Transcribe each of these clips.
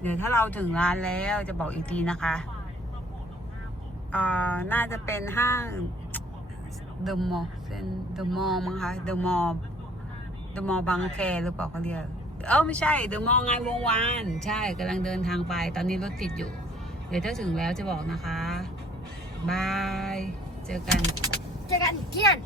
เดี๋ยวถ้าเราถึงร้านแล้วจะบอกอีกทีนะคะเอ่อน่าจะเป็นห้างเดอะมอลเป็นเดอะมอลมั้งคะเดอะมอลเดอะมอลบางแคหรือเปล่าเขาเรียกเออไม่ใช่เดอะมอลงวงวานใช่กำลังเดินทางไปตอนนี้รถติดอยู่ เดี๋ยวถ้าถึงแล้วจะบอกนะคะบาย เจอกัน เจอกันที่นั่น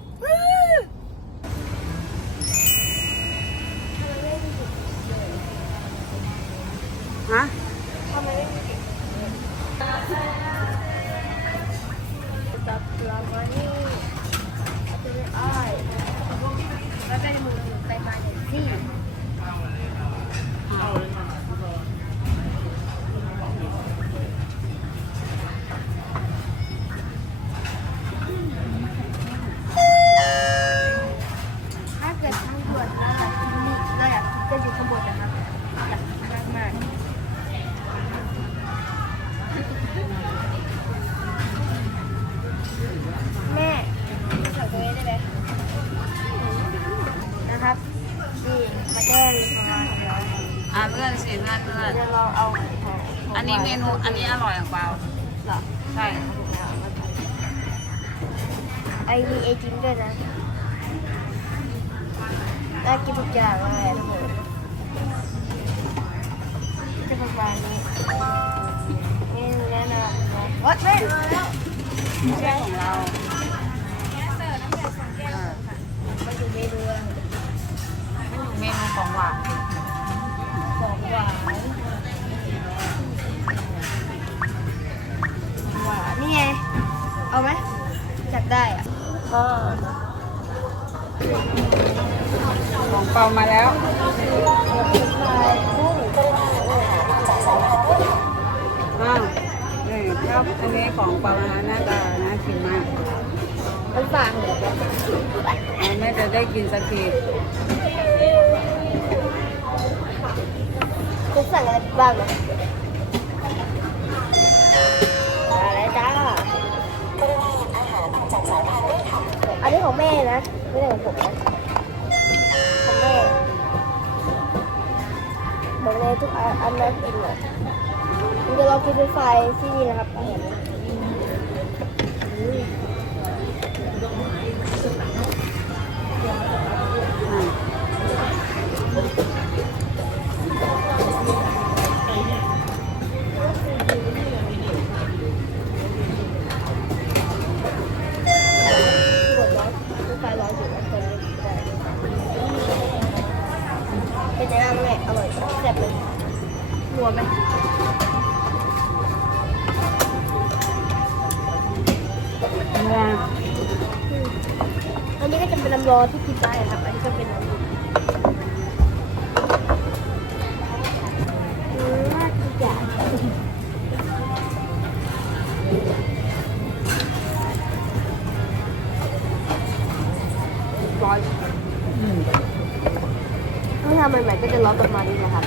ลื่อนเลื่อนเดี๋ยวเราเอาของของอันนี้เมนู อันนี้อร่อยของเปล่าเหรอใช่ ไอมีเอจิมด้วยนะน่ากินทุกอย่างเลยทุกคนจะประมาณนี้เมนูแนะนำนะวัดแม่มาแล้วไม่ใช่ของเรา ก็ของเปามาแล้วลายกุ้งอ้าวนี่ครับอันนี้ของเปานะคะหน้าตาน่ากินมากมันฝางเลยเอาแม่จะได้กินสักทีจะสั่งอะไรบ้าง ของแม่นะไม่ใช่ของผมนะของแม่บอกเลยทุกอันอันแม่กินเลยเดี๋ยวเรากินเป็นไฟที่นี่นะครับอาหาร นนี้ก็จะเป็นน้ำร้อนที่กินได้ครับ อันนี้ก็เป็นน้ำอืมน่ากินจังร้อยอืมถ้าทำใหม่ๆก็จะร้อนประมาณนี้นะครับ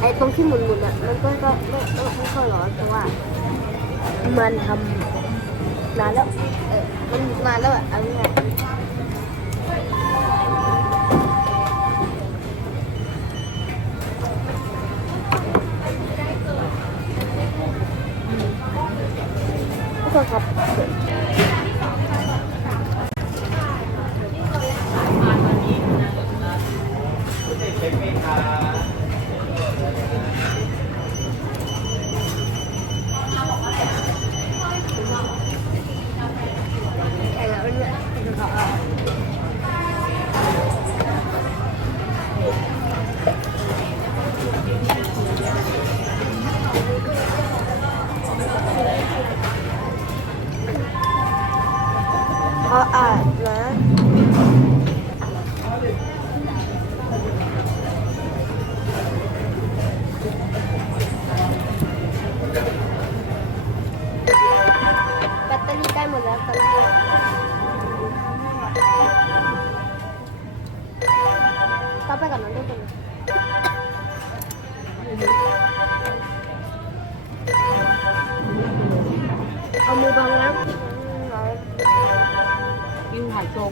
ไอ้ตรงที่หมุนๆอะมันก็ก็ไม่ไม่ไม่ค่อยร้อนเพราะว่า มันทำนานแล้ว เออ มันนานแล้วอะเอาง่าย ๆ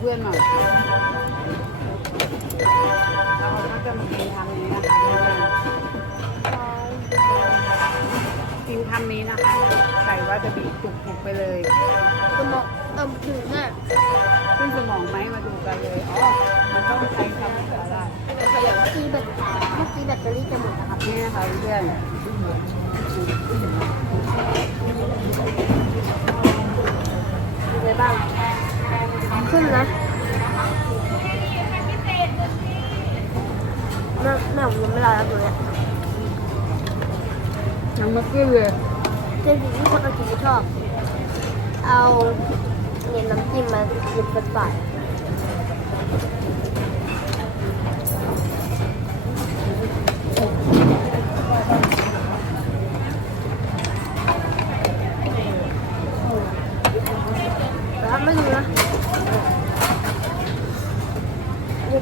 เพื่อนหน่อยเราก็จะมากินทางนี้นะคะเพื่อนคำนี้นะคะใส่วาซาบิจุกๆไปเลยสมองเติมถึงอะขึ้นสมองไหมมาดูกันเลยอ๋อมันต้องใช้คำภาษาได้แต่อย่างที่แบตเมื่อกี้แบตเตอรี่จะหมดนะครับนี่นะคะเพื่อนอะไรบ้าง ขึ้นนะแม่แม่ผมยังไม่ลาแล้วตัวเนี้ยยังไม่ขึ้นเลยเจ๊ที่คนอังกฤษชอบ เอาเนี่ยน้ำจิ้มมาหยิบเป็นฝ่าย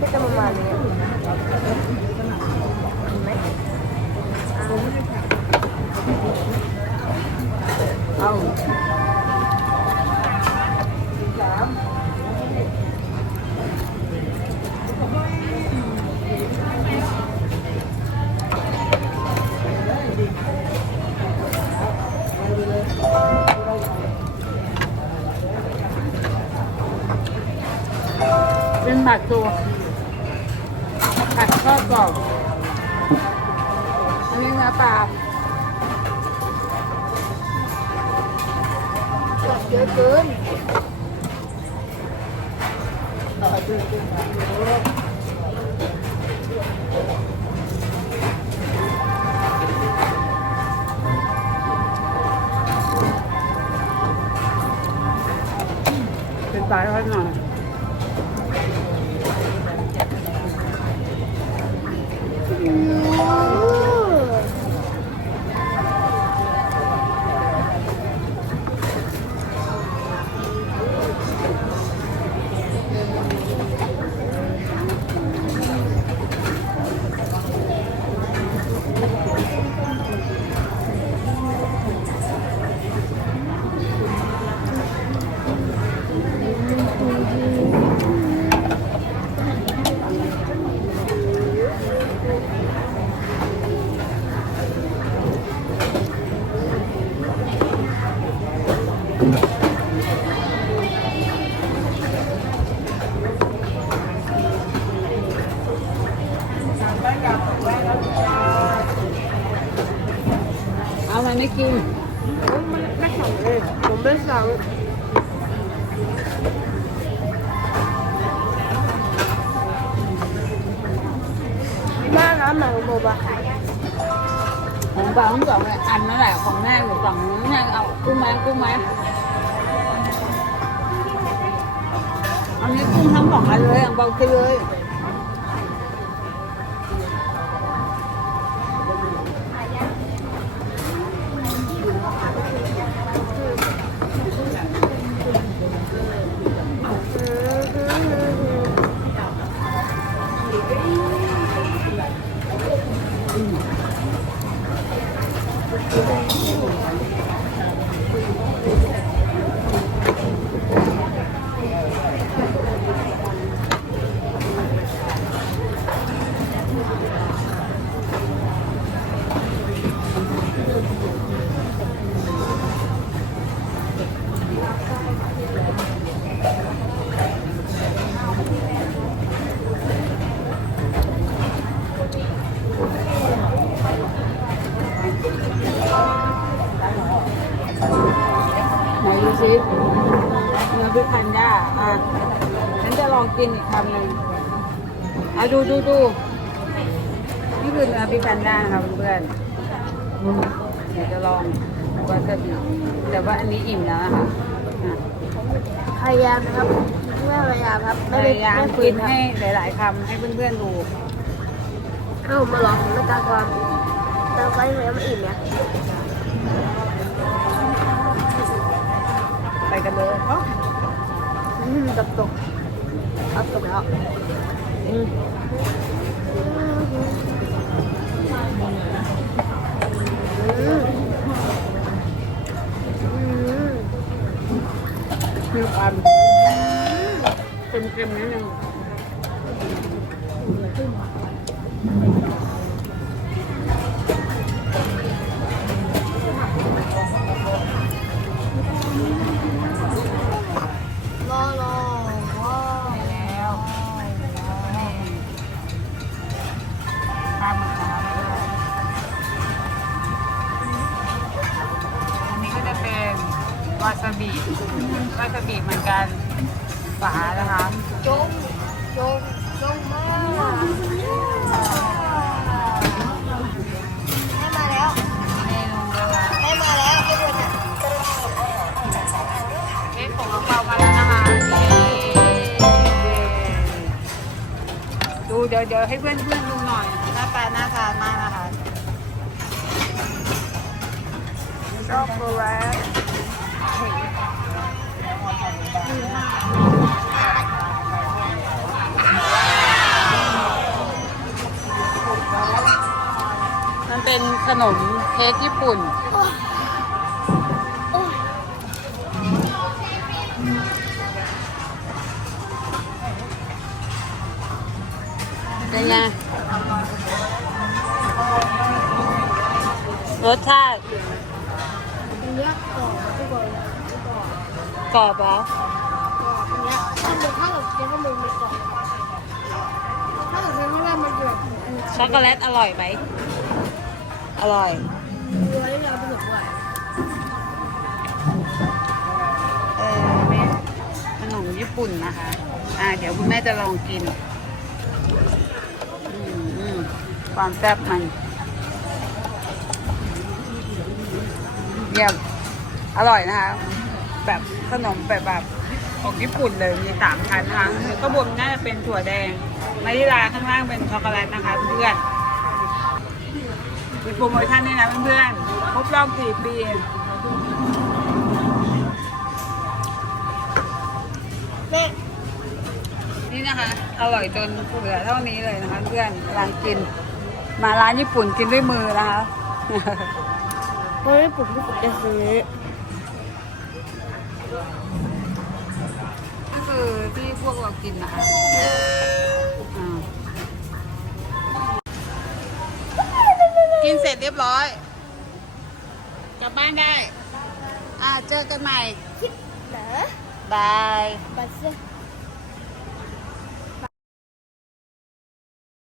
ก็จะประมาณนี้เห็นไหมเอาเป็นผัดตัว ผัดทอดกรอบอันนี้เนื้อปลาเยอะเกินเป็นปลาทอดหน่อย ไหนของผมอะของปลาทั้งสองเลยอันนั่นแหละของแม่หรือฝั่งแม่เอากุ้งไหมกุ้งไหมอันนี้กุ้งทั้งสองอันเลยอะเบากินเลย อะฉันจะลองกินอีกคำหนึ่งอะดูดูดูนี่คือเนื้อพริกพันย่านะคะเพื่อนๆเดี๋ยวจะลองวาซาบิแต่ว่าอันนี้อิ่มแล้วนะคะอะพยายามนะครับไม่พยายามครับพไม่ได้ยายามไม่ฝืกินนครับให้หลาย ๆคำให้เพื่อนๆดู เอ้ามาลองไม่กล้าความแต่ไว้เหมือนมันอิ่มเนี่ย อืมตกตกเอาตก วาซาบิวาซาบิเหมือนกันฝานะคะจงจงจงมากให้มาแล้วเมนูนะคะให้มาแล้วให้ดูนะเค้กของเรามาแล้วนะคะดูเดี๋ยวเดี๋ยวให้เพื่อนเพื่อนดูหน่อยหน้าตาน่าทานมากนะคะช็อกโกแลต ขนมเค้กญี่ปุ่นโอ้ยเป็นไง รสชาติอันเนี้ยกรอบทุกคนกรอบกรอบเหรอกรอบอันเนี้ยถ้ามันถ้าเรากินข้าวมันมันกรอบถ้าเรากินข้าวมันมันจะแบบอันนี้ช็อกโกแลตอร่อยไหมอร่ อยเนื้อที่เราผสมด้วยเออแม่ขนมญี่ปุ่นนะคะ อ่า เดี๋ยวคุณแม่จะลองกิน อืมอืมความแซ่บมันเยี่ยอร่อยนะคะ แบบขนมแบบแบบของญี่ปุ่นเลยมีสามชั้นนะคะก็บนน่าจะเป็นถั่วแดงมานิลาข้างล่างเป็นช็อกโกแลตนะคะเพื่อน มีโปรโมชั่นนี่นะเพื่อนๆ ครบรอบสี่ปี แม่นี่นะคะ อร่อยจนเหลือเท่านี้เลยนะคะ เพื่อนกำลังกิน มาร้านญี่ปุ่นกินด้วยมือนะคะเพราะว่าผมที่ผมจะซื้อก็คือที่พวกเรากินนะคะ บบ้านได้ อ่าเจอกันใหม่ คิดเหรอบ าย บัสเซ